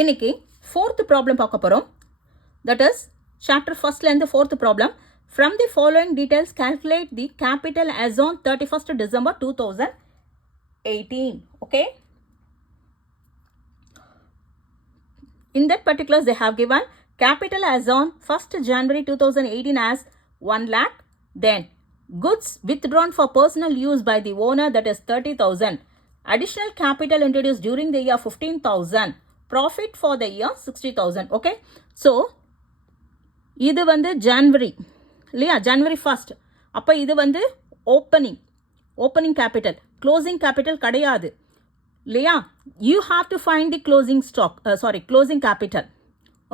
இன்னைக்கு fourth problem பார்க்க போறோம். That is chapter firstல இருந்து fourth problem. From the following details calculate the capital as on 31st December 2018. Okay. In that particulars they have given capital as on 1st January 2018 as 1 lakh. Then goods withdrawn for personal use by the owner, that is 30,000. Additional capital introduced during the year 15,000. Profit for the year 60,000. Okay. So இது வந்து January இல்லையா, January first. அப்போ இது வந்து opening capital, closing capital கிடையாது இல்லையா. You have to find the closing capital.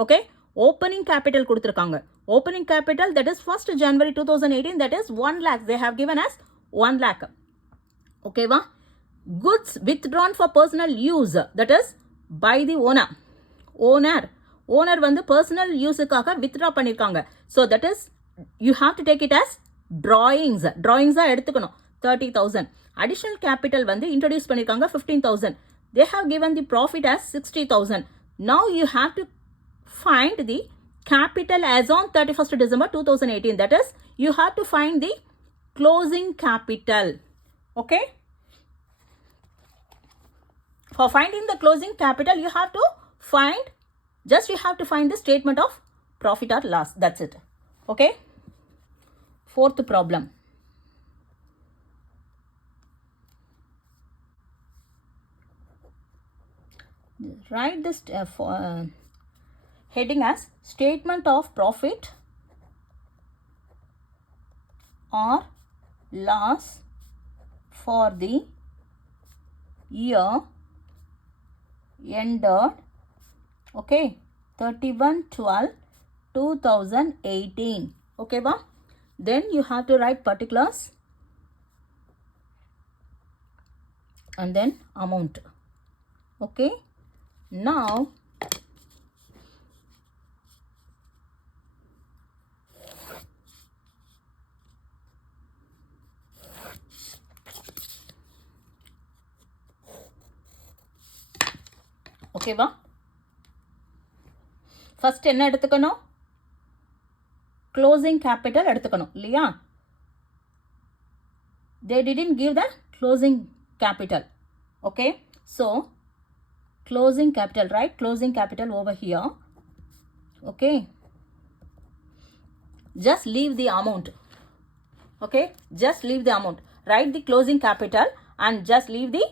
Okay, opening capital கொடுத்துருக்காங்க. Opening capital that is 1st January 2018, that is 1 lakh. They have given us 1 lakh. ஓகேவா. Goods withdrawn for personal use, that is by the owner வந்து personal யூஸுக்காக withdraw பண்ணியிருக்காங்க. So that is you have to take it as ட்ராயிங்ஸாக எடுத்துக்கணும். 30,000. Additional capital வந்து introduce பண்ணியிருக்காங்க 15,000. They have given the profit as 60,000. Now you have to find the capital as on 31st December 2018. That is, you have to find the closing capital. Okay. For finding the closing capital, you have to find the statement of profit or loss. That's it. Okay. Fourth problem. Write this heading as statement of profit or loss for the year ended, okay, 31/12/2018. okay va. Then you have to write particulars and then amount. Okay, now ஓகேவா. First என்ன எடுத்துக்கணும், closing capital எடுத்துக்கணும் இல்லையா. they didn't give the closing capital. okay, so closing capital, right, closing capital over here. okay, just leave the amount. okay, just leave the amount. Write the closing capital and just leave the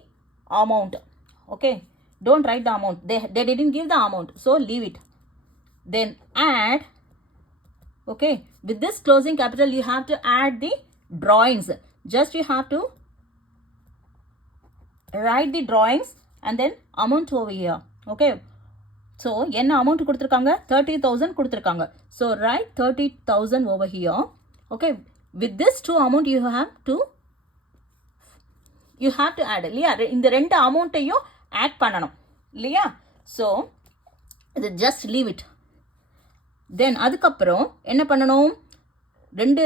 amount. okay, don't write the amount. They didn't give the amount, so leave it. Then add. okay, with this closing capital you have to add the drawings. Just you have to write the drawings and then amount over here. okay, so என்ன amount கொடுத்திருக்காங்க, 30,000 கொடுத்திருக்காங்க. so write 30,000 over here. okay, with this two amount you have to add இல்லையா. இந்த ரெண்டு அமௌண்ட்டையும் add பண்ணணும் இல்லையா. So இது just leave it. தென் அதுக்கப்புறம் என்ன பண்ணணும், இந்த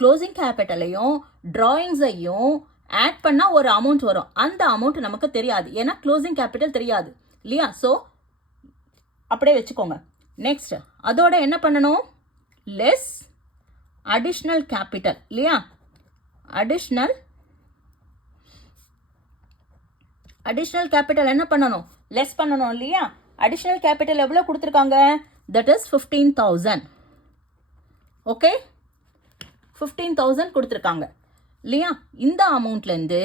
க்ளோசிங் கேபிட்டலையும் ட்ராயிங்ஸையும் ஆட் பண்ணால் ஒரு அமௌண்ட் வரும். அந்த அமௌண்ட் நமக்கு தெரியாது, ஏன்னா க்ளோசிங் கேபிட்டல் தெரியாது இல்லையா. ஸோ அப்படியே வச்சுக்கோங்க. நெக்ஸ்ட் அதோட என்ன பண்ணணும், லெஸ் அடிஷ்னல் கேபிட்டல் இல்லையா. அடிஷ்னல் கேபிட்டல் என்ன பண்ணணும், லெஸ் பண்ணணும் இல்லையா. அடிஷ்னல் கேபிட்டல் எவ்வளோ கொடுத்துருக்காங்க, தட் இஸ் 15,000. ஓகே, 15,000 கொடுத்துருக்காங்க இல்லையா. இந்த அமௌண்ட்லேருந்து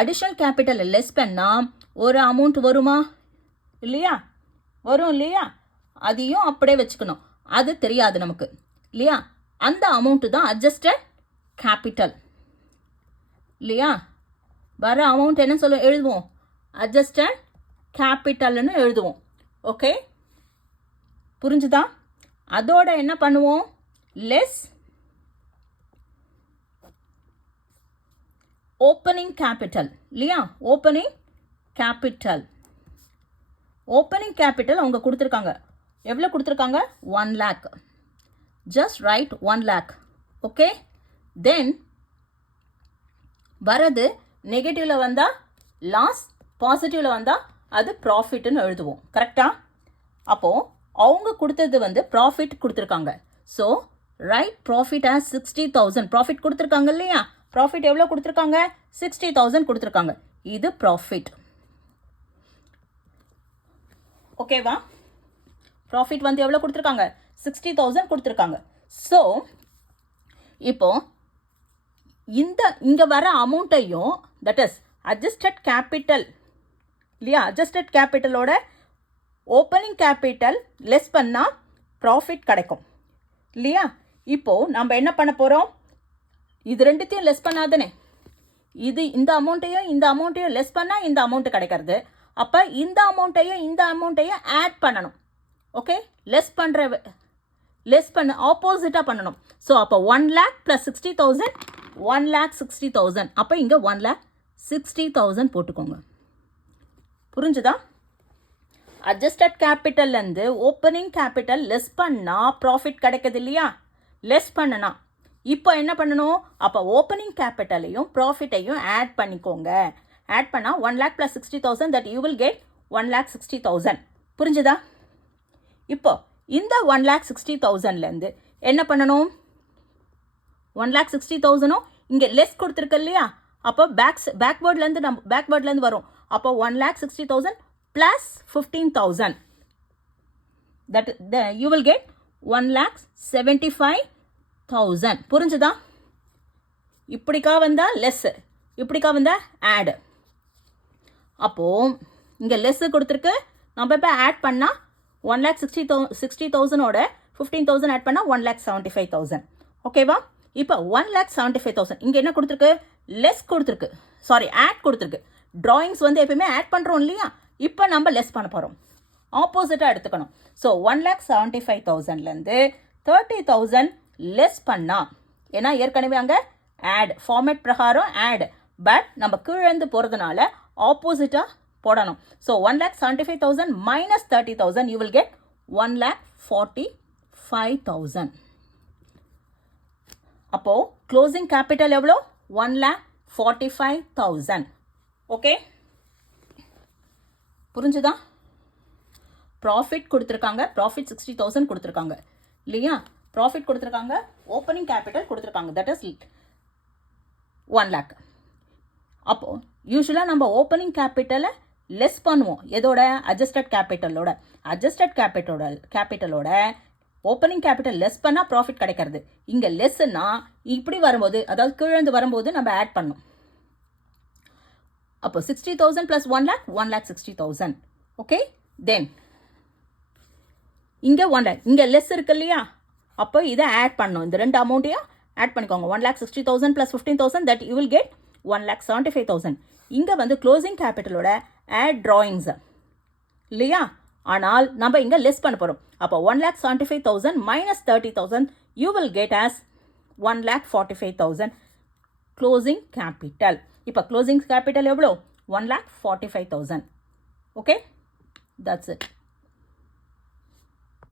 அடிஷ்னல் கேபிட்டல் லெஸ் பண்ணால் ஒரு அமௌண்ட் வருமா இல்லையா, வரும் இல்லையா. அதையும் அப்படியே வச்சுக்கணும், அது தெரியாது நமக்கு இல்லையா. அந்த அமௌண்ட்டு தான் அட்ஜஸ்டட் கேபிட்டல் இல்லையா. வர அமௌண்ட் என்ன எழுதுவோம், அட்ஜஸ்டட் கேபிட்டல்னு எழுதுவோம். ஓகே, புரிஞ்சுதா. அதோட என்ன பண்ணுவோம், லெஸ் ஓப்பனிங் கேபிட்டல் இல்லையா. ஓப்பனிங் கேபிட்டல் அவங்க கொடுத்துருக்காங்க. எவ்வளோ கொடுத்துருக்காங்க, 1 lakh. Just right 1 lakh. Okay, then வரது நெகட்டிவ்ல வந்தால் லாஸ், பாசிட்டிவ்ல வந்தால் அது ப்ராஃபிட்னு எழுதுவோம். கரெக்டா? அப்போது அவங்க கொடுத்தது வந்து ப்ராஃபிட் கொடுத்துருக்காங்க. So right profit as 60,000. Profit கொடுத்துருக்காங்க இல்லையா? ப்ராஃபிட் எவ்வளோ கொடுத்துருக்காங்க? 60,000 கொடுத்துருக்காங்க. இது ப்ராஃபிட். ஓகேவா? ப்ராஃபிட் வந்து எவ்வளோ கொடுத்துருக்காங்க? 60,000 கொடுத்துருக்காங்க. ஸோ இப்போ இங்கே வர அமௌண்ட்டையும், தட் இஸ் அட்ஜஸ்டட் கேபிட்டல் இல்லையா, அட்ஜஸ்டட் கேபிட்டலோட ஓப்பனிங் கேபிட்டல் லெஸ் பண்ணால் ப்ராஃபிட் கிடைக்கும் இல்லையா? இப்போது நம்ம என்ன பண்ண போகிறோம்? இது ரெண்டுத்தையும் லெஸ் பண்ணாதானே, இந்த அமௌண்ட்டையும் லெஸ் பண்ணால் இந்த அமௌண்ட்டு கிடைக்கிறது. அப்போ இந்த அமௌண்ட்டையும் ஆட் பண்ணணும். ஓகே, லெஸ் பண்ண ஆப்போசிட்டாக பண்ணணும். ஸோ அப்போ 1 lakh + 60,000 1,60,000. அப்போ இங்கே 1,60,000 போட்டுக்கோங்க. புரிஞ்சுதா? அட்ஜஸ்டட் கேபிட்டல்லேருந்து ஓப்பனிங் கேபிட்டல் லெஸ் பண்ணால் ப்ராஃபிட் கிடைக்குது இல்லையா? லெஸ் பண்ணனா இப்போ என்ன பண்ணணும்? அப்போ ஓப்பனிங் கேபிட்டலையும் ப்ராஃபிட்டையும் ஆட் பண்ணிக்கோங்க. ஆட் பண்ணால் 1 lakh + 60,000, that you will get 1,60,000. புரிஞ்சுதா? இப்போ இந்த 1,60,000லேருந்து என்ன பண்ணணும்? 1,60,000 இங்கே லெஸ் கொடுத்துருக்கு இல்லையா? அப்போ பேக்வேர்ட்லேருந்து வரும். அப்போ 1,60,000 + 15,000, that you will get 1,75,000. புரிஞ்சுதா? இப்படிக்கா வந்தால் லெஸ், இப்படிக்கா வந்தால் ஆட். அப்போது இங்கே லெஸ் கொடுத்துருக்கு, நம்ம இப்போ ஆட் பண்ணால் 1,60,000ஓட 15,000 ஆட் பண்ணால் 1,75,000. ஓகேவா? இப்போ 1,75,000 இங்கே என்ன கொடுத்துருக்கு? லெஸ் கொடுத்துருக்கு, சாரி ஆட் கொடுத்துருக்கு. ட்ராயிங்ஸ் வந்து எப்பயுமே ஆட் பண்ணுறோம் இல்லையா? இப்போ நம்ம லெஸ் பண்ண போகிறோம், ஆப்போசிட்டாக எடுத்துக்கணும். ஸோ 1,75,000லேருந்து 30,000 லெஸ் பண்ணால், ஏன்னா ஏற்கனவே அங்கே ஆட் ஃபார்மேட் பிரகாரம் ஆட், பட் நம்ம கீழேருந்து போகிறதுனால ஆப்போசிட்டாக போடணும். So 1,75,000 - 30,000 you will get 1,45,000. அப்போது க்ளோசிங் கேபிட்டல் எவ்வளோ? 1,45,000. ஓகே, புரிஞ்சுதா? ப்ராஃபிட் கொடுத்துருக்காங்க, ப்ராஃபிட் 60,000 கொடுத்துருக்காங்க இல்லையா? ப்ராஃபிட் கொடுத்துருக்காங்க, ஓப்பனிங் கேபிட்டல் கொடுத்துருக்காங்க, தட் இஸ் 1 lakh. அப்போது யூஸ்வலாக நம்ம ஓப்பனிங் கேபிட்டலை லெஸ் பண்ணுவோம். எதோட? அட்ஜஸ்டட் கேபிட்டலோட. அட்ஜஸ்டட் கேபிட்டலோட ஓப்பனிங் கேபிட்டல் லெஸ் பண்ணால் ப்ராஃபிட் கிடைக்கிறது. இங்கே லெஸ்ஸுன்னா இப்படி வரும்போது, அதாவது கீழேந்து வரும்போது நம்ம ஆட் பண்ணணும். அப்போ 60,000 + 1 lakh 1,60,000. ஓகே, தென் இங்கே 1 lakh, இங்கே லெஸ் இருக்கு இல்லையா? அப்போ இதை ஆட் பண்ணணும். இந்த ரெண்டு அமௌண்ட்டையும் ஆட் பண்ணிக்கோங்க. 1,60,000 + 15,000, தட் யூ வில் கெட் 1,75,000. இங்கே வந்து க்ளோசிங் கேபிட்டலோட ஆட் ட்ராயிங்ஸ் இல்லையா? ஆனால் நம்ம இங்கே லெஸ் பண்ண போகிறோம். அப்போ 1,75,000 - 30,000 you will get as 1,45,000 closing capital. இப்போ க்ளோசிங் கேபிட்டல் எவ்வளோ? 1,45,000. Okay, that's it.